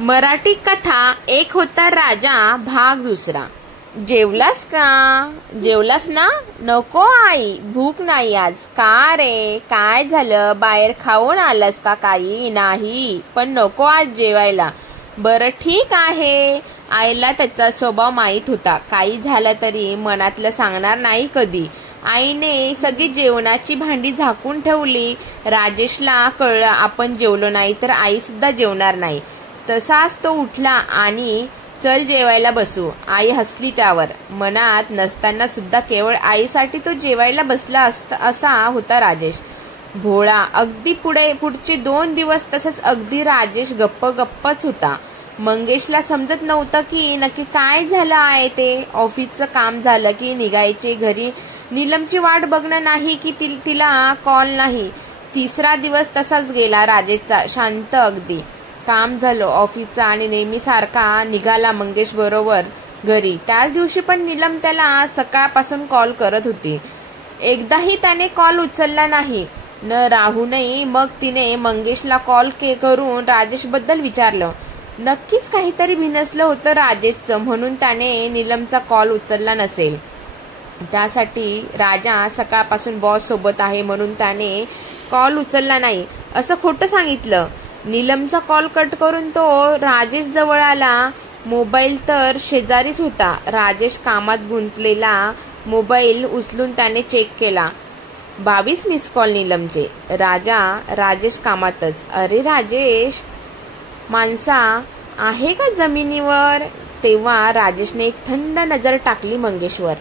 मराठी कथा एक होता राजा भाग दुसरा। जेवलास का? जेवलास ना? नको आई, भूक नाही आज। का रे, काय झालं? बाहेर खाऊन आलास का काही? नाही, पण नको आज जेवायला। बरं ठीक आहे। आईला त्याचा स्वभाव माहीत होता, काही झालं तरी मनातलं सांगणार नाही कधी। आईने सगळी जेवणाची भांडी झाकून ठेवली। राजेशला कळलं आपण जेवलो नाही तर आई सुद्धा जेवणार नाही। तसाच तो उठला आणि चल जेवायला बसू। आई हसली त्यावर। मनात नसताना सुद्धा केवळ आईसाठी तो जेवायला बसला असा होता राजेश। भोळा अगदी पुढचे 2 दिवस तसंच अगदी राजेश गप्पच होता। मंगेशला समजत नव्हतं की नक्की काय झालं आहे ते। ऑफिसचं काम झालं की निघायचे घरी, नीलमची वाट बघणं नाही की तिला कॉल नाही। 3रा दिवस तसाच गेला राजेशचा, शांत अगदी। काम झालं ऑफिसचं आणि नेहमीसारखा निघाला मंगेश बरोबर घरी। त्याच दिवशी पण नीलम त्याला सकाळपासून कॉल करत होती, एकदाही त्याने कॉल उचलला नाही। न राहूनही मग तिने मंगेशला कॉल करून राजेशबद्दल विचारलं। नक्कीच काहीतरी भिनसलं होतं राजेशचं, म्हणून त्याने नीलमचा कॉल उचलला नसेल। त्यासाठी राजा सकाळपासून बॉस सोबत आहे म्हणून त्याने कॉल उचलला नाही असं खोटं सांगितलं। नीलमचा कॉल कट करून तो राजेश जवळ आला। मोबाईल तर शेजारीच होता। राजेश कामात गुंतलेला मोबाईल उचलून त्याने चेक केला। 22 मिस कॉल नीलमचे। राजेश कामातच। अरे राजेश, माणसा आहे का जमिनीवर? तेव्हा राजेशने एक थंड नजर टाकली मंगेशवर।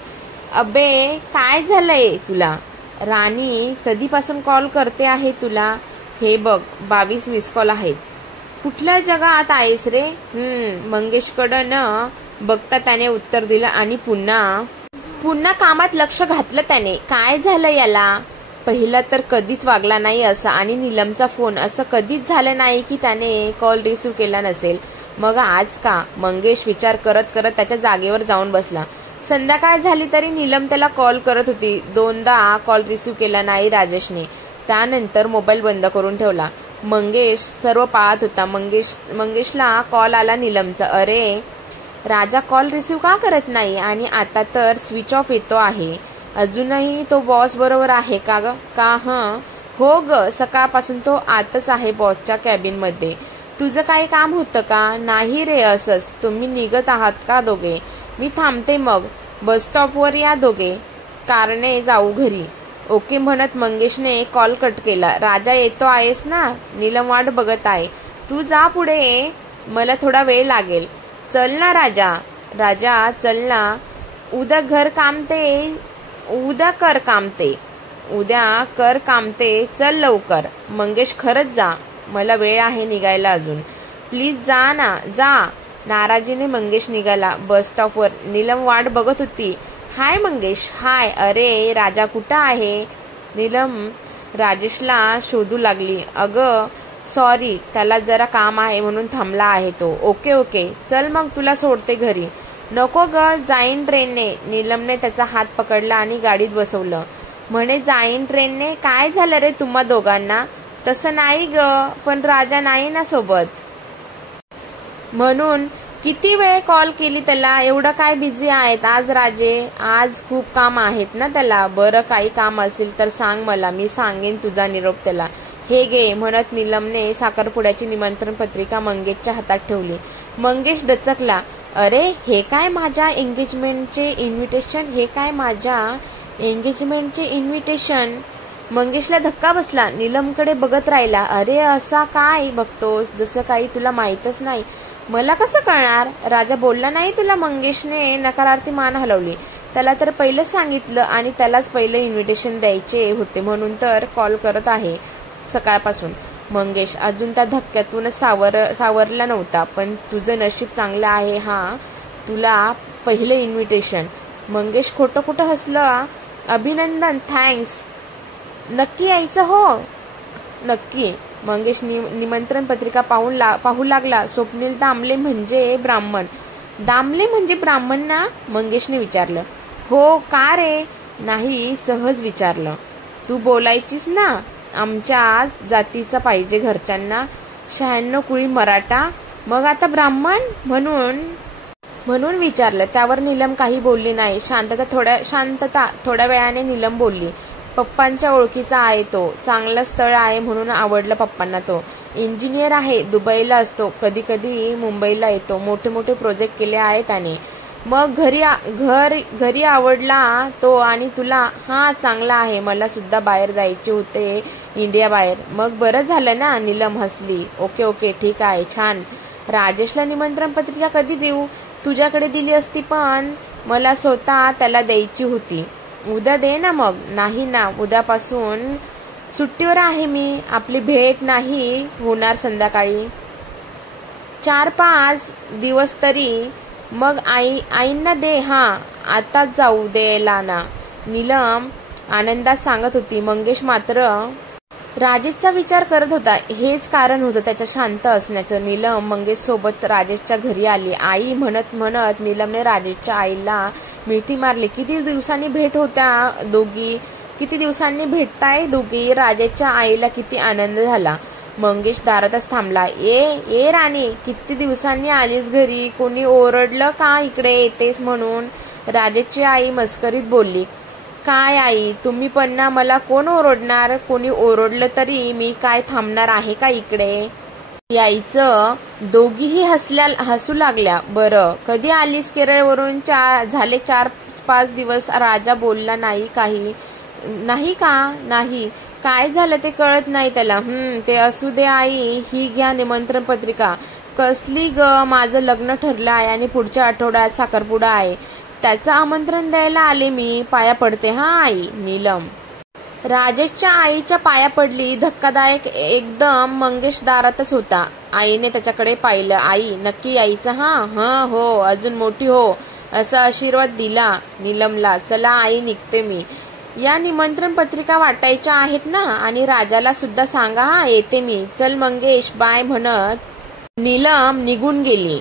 अबे काय झालंय तुला? राणी कधीपासून कॉल करते आहे तुला? हे बघ 22 मिस कॉल आहेत। कुठल्या जगात आहेस रे? मंगेशकडं न बघता त्याने उत्तर दिलं आणि पुन्हा कामात लक्ष घातलं त्याने। काय झालं याला? पहिला तर कधीच वागला नाही असा, आणि नीलमचा फोन असं कधीच झालं नाही की त्याने कॉल रिसीव्ह केला नसेल। मग आज का? मंगेश विचार करत करत त्याच्या जागेवर जाऊन बसला। संध्याकाळ झाली तरी नीलम त्याला कॉल करत होती। 2दा कॉल रिसीव्ह केला नाही राजेशने। त्यानंतर मोबाईल बंद करून ठेवला। मंगेश सर्व पाहत होता। मंगेशला कॉल आला नीलमचा। अरे राजा कॉल रिसीव्ह का करत नाही? आणि आता तर स्विच ऑफ येतो आहे। अजूनही तो बॉस बरोबर आहे का ग? हो ग, सकाळपासून तो आतच आहे बॉसच्या कॅबिनमध्ये। तुझं काही काम होतं का? नाही रे, असंच। तुम्ही निघत आहात का दोघे? मी थांबते, मग बस स्टॉपवर या दोघे, कारने जाऊ घरी। ओके म्हणत मंगेशने कॉल कट केला। राजा येतो आहेस ना? नीलम वाट बघत आहे। तू जा पुढे, मला थोडा वेळ लागेल। चल ना राजा चल ना। उद्या कर कामते, चल लवकर। मंगेश खरंच जा, मला वेळ आहे निघायला अजून। प्लीज जा ना, जा। नाराजीने मंगेश निघाला। बस स्टॉपवर नीलम वाट बघत होती। हाय मंगेश, हाय। अरे राजा कुठं आहे? नीलम राजेशला शोधू लागली। अगं सॉरी, त्याला जरा काम आहे म्हणून थांबला आहे तो। ओके, चल मग तुला सोडते घरी। नको ग, जाईन ट्रेनने। नीलमने त्याचा हात पकडला आणि गाडीत बसवलं। म्हणे जाईन ट्रेनने? काय झालं रे तुम्हा दोघांना? तसं नाही ग, पण राजा नाही ना सोबत, म्हणून। किती वेळ कॉल केली त्याला? एवढं काय बिझी आहेत आज राजे? आज खूप काम आहेत ना त्याला? बरं, काही काम असेल तर सांग मला, मी सांगेन तुझा निरोप त्याला। हे घे म्हणत नीलमने साखरपुड्याची निमंत्रण पत्रिका मंगेशच्या हातात ठेवली। मंगेश डचकला। अरे हे काय माझ्या एंगेजमेंटचे इन्व्हिटेशन? मंगेशला धक्का बसला। नीलमकडे बघत राहिला। अरे असा काय बघतोस? जसं काही तुला माहीतच नाही। मला कसं कळणार? राजा बोलला नाही तुला? मंगेशने नकारार्थी मान हलवली। त्याला तर पहिलं सांगितलं आणि त्यालाच पहिलं इन्व्हिटेशन द्यायचे होते म्हणून तर कॉल करत आहे सकाळपासून। मंगेश अजून त्या धक्क्यातूनच सावरला नव्हता। पण तुझं नशीब चांगलं आहे, तुला पहिलं इन्व्हिटेशन। मंगेश खोटं हसलं। अभिनंदन, थँक्स। नक्की यायचं? हो नक्की। मंगेश निमंत्रण पत्रिका पाहू लागला। स्वप्नील दामले म्हणजे ब्राह्मण ना? मंगेशने विचारलं। हो का रे? नाही, सहज विचारलं। तू बोलायचीस ना, आमच्या जातीचा पाहिजे घरच्यांना। 96 कुळी मराठा, मग आता ब्राह्मण म्हणून विचारलं. त्यावर नीलम काही बोलली नाही. शांतता थोड्या वेळाने नीलम बोलली. पप्पांच्या ओळखीचा आहे तो. चांगलं स्थळ आहे म्हणून आवडलं पप्पांना. तो इंजिनियर आहे. दुबईला असतो. कधी कधी मुंबईला येतो. मोठे मोठे प्रोजेक्ट केले आहे त्याने. मग घरी आवडला तो. आणि तुला? हा, चांगला आहे. मला सुद्धा बाहेर जायचे होते, इंडिया बाहेर. मग बरं झालं ना? नीलम हसली. ओके, ठीक आहे, छान. राजेशला निमंत्रण पत्रिका कधी देऊ? तुझ्याकडे दिली असती, पण मला स्वतः त्याला द्यायची होती. उद्या दे ना मग. नाही ना, उद्यापासून सुट्टीवर आहे मी. आपली भेट नाही होणार संध्याकाळी. 4-5 दिवस तरी. मग आईंना दे. हा, आताच जाऊ द्यायला ना, नीलम आनंदात सांगत होती. मंगेश मात्र राजेशचा विचार करत होता. हेच कारण होतं त्याच्या शांत असण्याचं. नीलम मंगेश सोबत राजेशच्या घरी आली. आई म्हणत नीलमने राजेशच्या आईला मिठी मारली. किती दिवसांनी भेट होत्या दोघी. किती दिवसांनी भेटताय दोघी. राजेशच्या आईला किती आनंद झाला. मंगेश दारातच थांबला. ए राणी, किती दिवसांनी आलीस घरी. कोणी ओरडलं का इकडे येतेस म्हणून? राजेशची आई मस्करीत बोलली. काय आई, तुम्ही पण ना, मला कोण ओरडणार? कोणी ओरडलं तरी मी काय थांबणार आहे का इकडे? यायचं. दोघीही हसू लागल्या. बरं, कधी आलीस केरळवरून? झाले 4-5 दिवस. राजा बोलला नाही काही. नाही का? नाही. काय झालं ते कळत नाही त्याला. ते असू दे आई, ही घ्या निमंत्रण पत्रिका. कसली ग? माझं लग्न ठरलं आहे आणि पुढच्या आठवड्यात साखरपुडा आहे. त्याचं आमंत्रण द्यायला आले मी. पाया पडते हा आई. नीलम राजेशच्या आईच्या पाया पडली. धक्कादायक एकदम. मंगेश दारातच होता. आईने त्याच्याकडे पाहिलं. आई, नक्की यायचं? हा हो, अजून मोठी हो, असा आशीर्वाद दिला नीलमला. चला आई, निघते मी. या निमंत्रण पत्रिका वाटायच्या आहेत ना, आणि राजाला सुद्धा सांगा. हा, येते मी. चल मंगेश, बाय म्हणत नीलम निघून गेली.